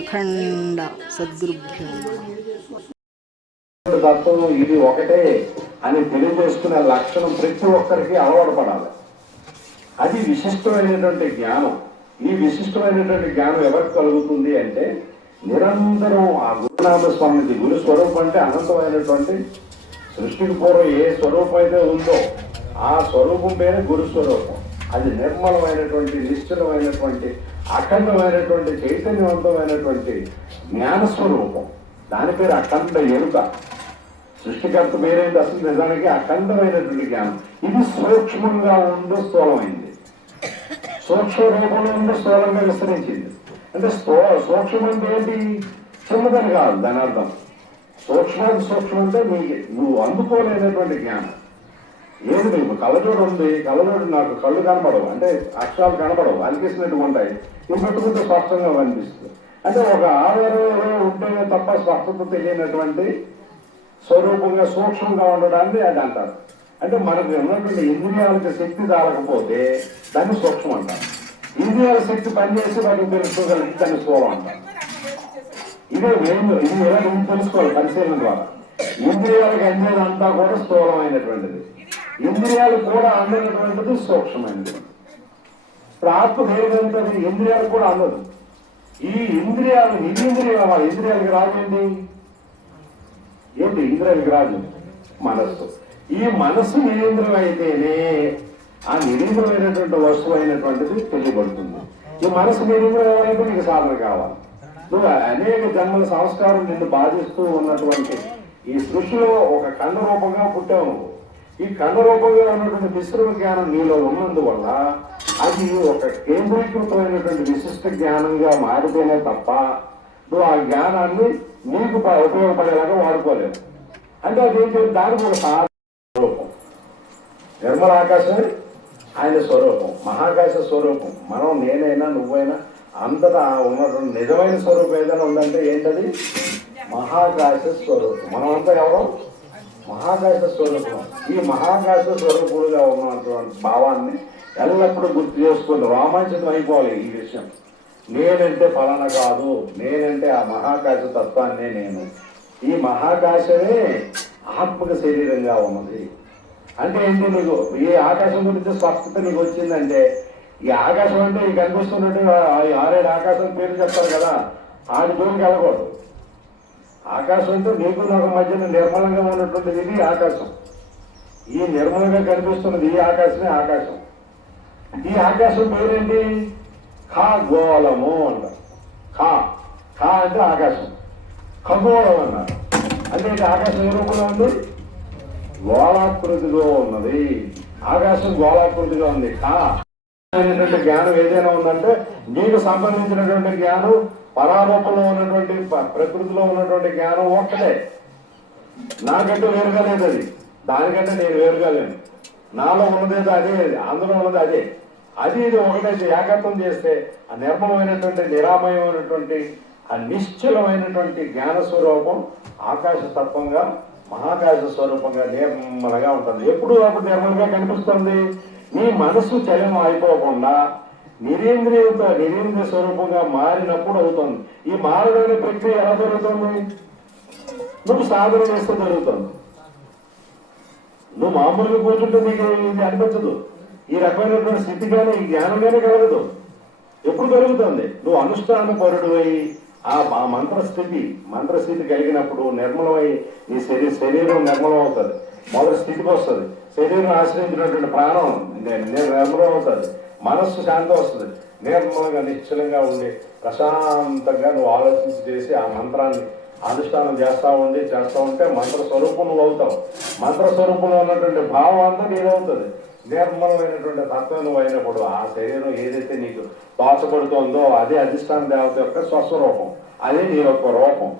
అఖండ సద్గురుభ్యో తత్వం ఇది ఒకటే అని తెలియజేసుకునే లక్షణం ప్రతి ఒక్కరికి అలవాటు పడాలి. అది విశిష్టమైనటువంటి జ్ఞానం. ఈ విశిష్టమైనటువంటి జ్ఞానం ఎవరికి కలుగుతుంది అంటే నిరంతరం ఆ గురునామ స్వామికి గురు స్వరూపం అంటే అనంతమైనటువంటి సృష్టికి పూర్వం ఏ స్వరూపం అయితే ఉందో ఆ స్వరూపం పేరే గురు స్వరూపం. అది నిర్మలమైనటువంటి నిశ్చలమైనటువంటి అఖండమైనటువంటి చైతన్యవంతమైనటువంటి జ్ఞానస్వరూపం. దాని పేరు అఖండ ఎరుక. సృష్టికర్త పేరేంటి అసలు నిజానికి అఖండమైనటువంటి జ్ఞానం. ఇది సూక్ష్మంగా ఉందో స్థూలమైంది, సూక్ష్మ రూపంలో ఉందో స్థూలంగా విస్తరించింది. అంటే సూక్ష్మం అంటే ఏంటి? చిన్నదని కాదు దాని అర్థం. సూక్ష్మం అంటే నువ్వు అందుకోలేనటువంటి జ్ఞానం. ఏది నీకు కళ్ళజోడు ఉంది, కళ్ళజోడు నాకు కళ్ళు కనపడవు, అంటే అక్షరాలు కనపడవు, అలికేసినట్టు ఉంటాయి. నువ్వు పెట్టుకుంటే స్పష్టంగా కనిపిస్తుంది. అంటే ఒక ఆధారంలో ఉంటేనే తప్ప స్పష్టత తెలియనటువంటి స్వరూపంగా సూక్ష్మంగా ఉండడాన్ని అది అంటారు. అంటే మనకు ఉన్నటువంటి ఇంద్రియాలకు శక్తి దారకపోతే దాన్ని సూక్ష్మం అంటారు. ఇంద్రియాల శక్తి పనిచేసి వాటిని తెలుసుకోగలిగి దాన్ని స్థూలం అంటారు. ఇదే వేరు. ఇది ఎలా నువ్వు తెలుసుకోవాలి పరిశీలన ద్వారా. ఇంద్రియాలకు అందేదంతా కూడా స్థూలమైనటువంటిది, ఇంద్రియాలు కూడా అందనటువంటిది సూక్ష్మమైనది. ఇప్పుడు ఆత్మకు ఏదంటే ఇంద్రియాలు కూడా అందదు. ఈ ఇంద్రియాలు నిరీంద్రియాలు, ఇంద్రియాలకు రాజేంటి? ఏంటి ఇంద్రియాలకు రాజు? మనస్సు. ఈ మనస్సు నిరీంద్రం అయితేనే ఆ నిరీంద్రమైనటువంటి వస్తువు అయినటువంటిది తెలియబడుతుంది. ఈ మనసు నిరీంద్రం అయితే నీకు సాధన కావాలి. నువ్వు అనేక జన్మల సంస్కారం నిన్ను బాధిస్తూ ఉన్నటువంటి ఈ సృష్టిలో ఒక ఖండ రూపంగా పుట్టావు నువ్వు. ఈ ఖండ రూపంగా ఉన్నటువంటి మిశ్రమ జ్ఞానం నీలో ఉన్నందువల్ల అది ఒక కేంద్రీకృతమైనటువంటి విశిష్ట జ్ఞానంగా మారితేనే తప్ప నువ్వు ఆ జ్ఞానాన్ని నీకు ఉపయోగపడేలాగా వాడుకోలేవు. అంటే అది ఏం చేయాలి? దానికి ఒక స్వరూపం. నిర్మల ఆకాశమే ఆయన స్వరూపం, మహాకాశ స్వరూపం. మనం నేనైనా నువ్వైనా అంతటా ఉన్నటువంటి నిజమైన స్వరూపం ఏదైనా ఉందంటే ఏంటది? మహాకాశ స్వరూపం. మనమంతా ఎవరో మహాకాశ స్వరూపం. ఈ మహాకాశ స్వరూపులుగా ఉన్నటువంటి భావాన్ని ఎల్లప్పుడూ గుర్తు చేసుకుని రోమాంచితం అయిపోవాలి. ఈ విషయం నేనంటే ఫలానా కాదు, నేనంటే ఆ మహాకాశ తత్వాన్నే నేను. ఈ మహాకాశమే ఆత్మక శరీరంగా ఉన్నది. అంటే ఏంటి? నీకు ఈ ఆకాశం గురించి స్పష్టత నీకు వచ్చిందంటే ఈ ఆకాశం అంటే నీకు కనిపిస్తున్నట్టు 6-7 ఆకాశం పేరు చెప్తారు కదా, ఆడి జోలికి వెళ్ళకూడదు. ఆకాశం అంటే నీకు నాకు మధ్యన నిర్మలంగా ఉన్నటువంటిది ఇది ఆకాశం. ఈ నిర్మలంగా కనిపిస్తున్నది ఈ ఆకాశమే ఆకాశం. ఈ ఆకాశం పేరేంటి? ఖగోళము అన్నారు. ఖ అంటే ఆకాశం, ఖగోళం అన్నారు. అంటే ఆకాశం ఏ రూపంలో ఉంది? గోళాకృతిలో ఉన్నది. ఆకాశం గోళాకృతిగా ఉంది. అనేటువంటి జ్ఞానం ఏదైనా ఉందంటే నీకు సంబంధించినటువంటి జ్ఞానం పరారూపంలో ఉన్నటువంటి ప్రకృతిలో ఉన్నటువంటి జ్ఞానం ఒక్కటే. నాకంటే వేరుగా లేదు అది, దానికంటే నేను వేరుగా లేను. నాలో ఉన్నదేదో అదే, అందులో ఉన్నది అదే. అది ఇది ఒకటైతే ఏకత్వం చేస్తే ఆ నిర్మలమైనటువంటి నిరామయమైనటువంటి ఆ నిశ్చలమైనటువంటి జ్ఞాన స్వరూపం ఆకాశ తత్వంగా మహాకాశ స్వరూపంగా నిర్మలంగా ఉంటుంది. ఎప్పుడు అప్పుడు నిర్మలంగా కనిపిస్తుంది. నీ మనసు చలనం అయిపోకుండా నిరీంద్రియ స్వరూపంగా మారినప్పుడు అవుతుంది. ఈ మారడానికి ప్రక్రియ ఎలా జరుగుతుంది? నువ్వు సాధన చేస్తే జరుగుతుంది. నువ్వు మామూలుగా కూర్చుంటే నీకు ఇది అనిపించదు. ఈ రకమైనటువంటి స్థితి కానీ ఈ జ్ఞానంగానే కలగదు. ఎప్పుడు కలుగుతుంది? నువ్వు అనుష్ఠాన పరుడు అయి ఆ మంత్రస్థితి కలిగినప్పుడు నిర్మలమై నీ శరీరం నిర్మలం అవుతుంది. మొదటి స్థితికి వస్తుంది. శరీరం ఆశ్రయించినటువంటి ప్రాణం నిర్మలం అవుతుంది. మనస్సు శాంతం వస్తుంది. నిర్మలంగా నిశ్చలంగా ఉండి ప్రశాంతంగా నువ్వు ఆలోచించి చేసి ఆ మంత్రాన్ని అనుష్ఠానం చేస్తూ ఉంటే మంత్ర స్వరూపం నువ్వు అవుతావు. మంత్ర స్వరూపంలో ఉన్నటువంటి భావం అంతా నీదవుతుంది. నిర్మలమైనటువంటి తత్వం నువ్వు అయినప్పుడు ఆ శరీరం ఏదైతే నీకు తోచబడుతుందో అదే అధిష్టాన దేవత యొక్క స్వస్వరూపం, అదే నీ యొక్క రూపం.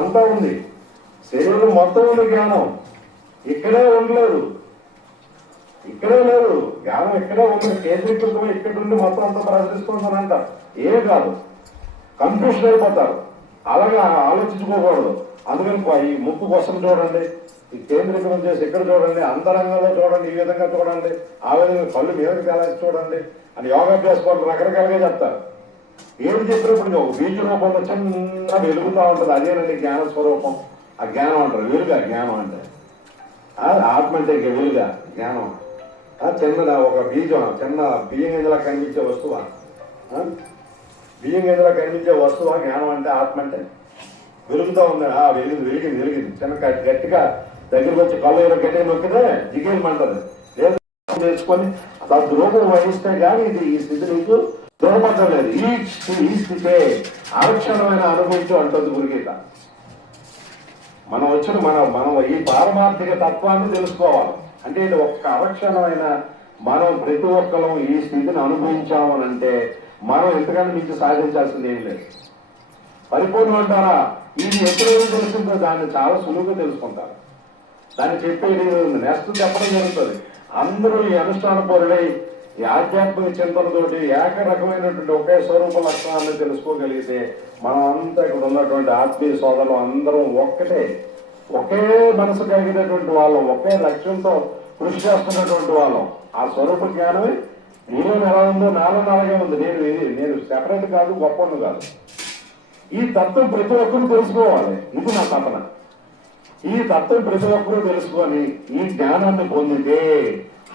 అంతా ఉంది. శరీరం మొత్తం ఉంది. జ్ఞానం ఇక్కడే ఉండలేదు, ఇక్కడే లేదు. జ్ఞానం ఇక్కడే ఉంది, కేంద్రీకృతమై ఇక్కడ నుండి మొత్తం అంతా ప్రదర్శిస్తుందనంట. ఏం కాదు, కన్ఫ్యూషన్ అయిపోతారు. అలాగే ఆలోచించుకోకూడదు. అందుకని ఈ ముక్కు కోసం చూడండి, ఈ కేంద్రీకరణ చేసి ఇక్కడ చూడండి, అంతరంగంలో చూడండి, ఈ విధంగా చూడండి, ఆ విధంగా కళ్ళు మీదకి తెలాల్సి చూడండి అని యోగాభ్యాస వాళ్ళు రకరకాలుగా చెప్తారు. ఏది చెప్పినప్పుడు ఒక బీజ రూపంలో చిన్న వెలుగుతూ ఉంటుంది, అదేనండి జ్ఞాన స్వరూపం. ఆ జ్ఞానం అంటారు, వెలుగా జ్ఞానం అంటే. ఆత్మ అంటే ఇక వెలుగా జ్ఞానం. చిన్న ఒక బీజం, చిన్న బియ్యం గింజలా కనిపించే వస్తువా? బియ్యం గింజలా కనిపించే వస్తువా జ్ఞానం అంటే? ఆత్మ అంటే వెలుగుతూ ఉంది. వెలిగింది చిన్న గట్టిగా దగ్గరికి వచ్చి కళ్ళు గట్టిగా నొక్కితే జిగేయమంటది. లేదు తెలుసుకొని రూపం వహిస్తే కానీ ఈ స్థితి నీకు దూరపడలేదు. ఈ స్థితే ఆరక్షణమైన అనుభవించు అంటుంది గురుగీత. మనం వచ్చిన మనం ఈ పారమార్థిక తత్వాన్ని తెలుసుకోవాలి. అంటే ఇది ఒక్క అవక్షణమైన మనం ప్రతి ఒక్కరం ఈ స్థితిని అనుభవించాము అని అంటే మనం ఎంతకన్నా మించి సాధించాల్సింది ఏం లేదు. పరిపూర్ణం అంటారా? ఇది ఎప్పుడైనా తెలుస్తుందో దాన్ని చాలా సులువుగా తెలుసుకుంటారు. దాన్ని చెప్పేది నెక్స్ట్ చెప్పడం జరుగుతుంది. అందరూ ఈ అనుష్ఠాన పరులై ఈ ఆధ్యాత్మిక చింతనతోటి ఏక రకమైనటువంటి ఒకే స్వరూప లక్షణాన్ని తెలుసుకోగలిగితే మనం అంతా ఇక్కడ ఉన్నటువంటి ఆత్మీయ సోదరులు అందరం ఒకే మనసు కలిగినటువంటి వాళ్ళం, ఒకే లక్ష్యంతో కృషి చేస్తున్నటువంటి వాళ్ళం. ఆ స్వరూప జ్ఞానమే నీలో ఎలా ఉందో నాలో అలాగే ఉంది. నేను సెపరేట్ కాదు, గొప్పను కాదు. ఈ తత్వం ప్రతి ఒక్కరు తెలుసుకోవాలి. ఇది నా తపన. ఈ తత్వం ప్రతి ఒక్కరూ తెలుసుకొని ఈ జ్ఞానాన్ని పొందితే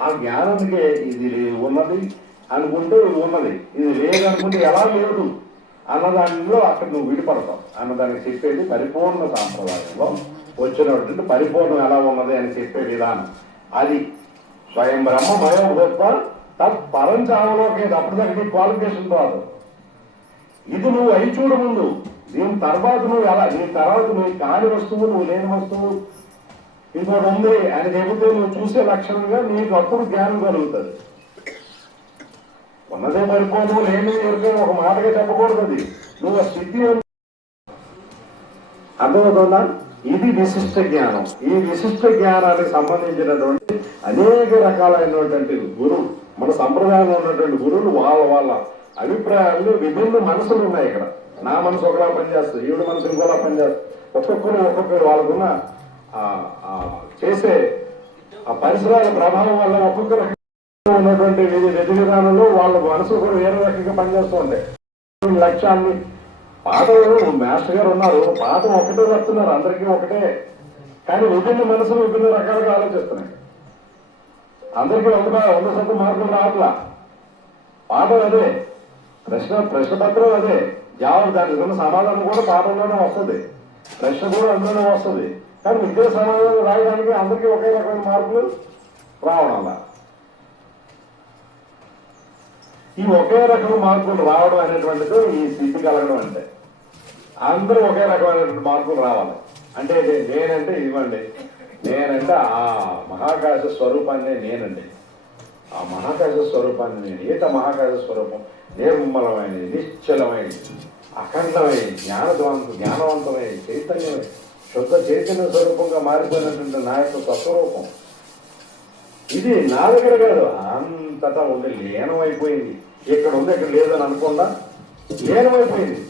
ఆ జ్ఞానానికి ఇది ఉన్నది అనుకుంటే ఇది ఉన్నది, ఇది లేదు అనుకుంటే ఎలా లేదు అన్నదానిలో అక్కడ నువ్వు విడిపడతావు అన్నదానికి చెప్పేది పరిపూర్ణ సాంప్రదాయంలో వచ్చినటువంటి పరిపూర్ణం ఎలా ఉన్నది అని చెప్పే విధానం. అది స్వయం బ్రహ్మమయం భూత్వ తత్ పరం చావలోకి అప్పటిదానికి క్వాలిఫికేషన్ రాదు. ఇది నువ్వు అయి చూడ ముందు. దీని తర్వాత నువ్వు కాని వస్తువు, నువ్వు లేని వస్తువు ఇంకోటి ఉంది అని చెబితే నువ్వు చూసే లక్షణంగా నీకు అప్పుడు జ్ఞానం కలుగుతుంది. ఉన్నదే పరిపూర్ణం, లేని ఎరుక ఒక మాటగా చెప్పకూడదు. అది నువ్వు ఆ స్థితి అర్థమవుతుందా? ఇది విశిష్ట జ్ఞానం. ఈ విశిష్ట జ్ఞానానికి సంబంధించినటువంటి అనేక రకాలైనటువంటి గురువు, మన సంప్రదాయంలో ఉన్నటువంటి గురువులు వాళ్ళ అభిప్రాయాలు విభిన్న మనసులు ఉన్నాయి. ఇక్కడ నా మనసు ఒకలా పనిచేస్తుంది, ఈవిడ మనసు ఇంకోలా పనిచేస్తుంది. ఒక్కొక్కరు వాళ్ళకున్న చేసే ఆ పరిసరాల ప్రభావం వల్ల ఒక్కొక్కరు ఉన్నటువంటి విధి విధానంలో వాళ్ళ మనసు కూడా వేరే రకంగా పనిచేస్తూ ఉంటాయి. లక్ష్యాన్ని మాస్టర్ గారు ఉన్నారు, పాఠం ఒకటే చెప్తున్నారు, అందరికీ ఒకటే. కానీ విభిన్న మనసులు విభిన్న రకాలుగా ఆలోచిస్తున్నాయి. అందరికీ 100% మార్కులు రావట్లా. పాఠం అదే, ప్రశ్నపత్రం అదే, జవాబు దానికి ఉన్న సమాధానం కూడా పాఠంలోనే వస్తుంది, ప్రశ్న కూడా అందులోనే వస్తుంది. కానీ ఇదే సమాధానం రాయడానికి అందరికీ ఒకే రకమైన మార్కులు రావడం వల్ల ఈ ఒకే రకమైన మార్కులు రావడం అనేటువంటిది ఈ స్థితి కలగడం. అంటే అందరూ ఒకే రకమైనటువంటి మార్కులు రావాలి. అంటే నేనంటే ఇవ్వండి, నేనంటే ఆ మహాకాశ స్వరూపాన్ని నేనండి, ఆ మహాకాశ స్వరూపాన్ని నేను. ఈత మహాకాశ స్వరూపం నిర్మలమైనది, నిశ్చలమైనది, అఖండమైనది, జ్ఞానవంతమైన చైతన్యమే, శుద్ధ చైతన్య స్వరూపంగా మారిపోయినటువంటి నా యొక్క స్వస్వరూపం. ఇది నా దగ్గర కాదు, అంతటా ఉండి లీనమైపోయింది. ఇక్కడ ఉంది, ఇక్కడ లేదని అనుకుండా లీనమైపోయింది.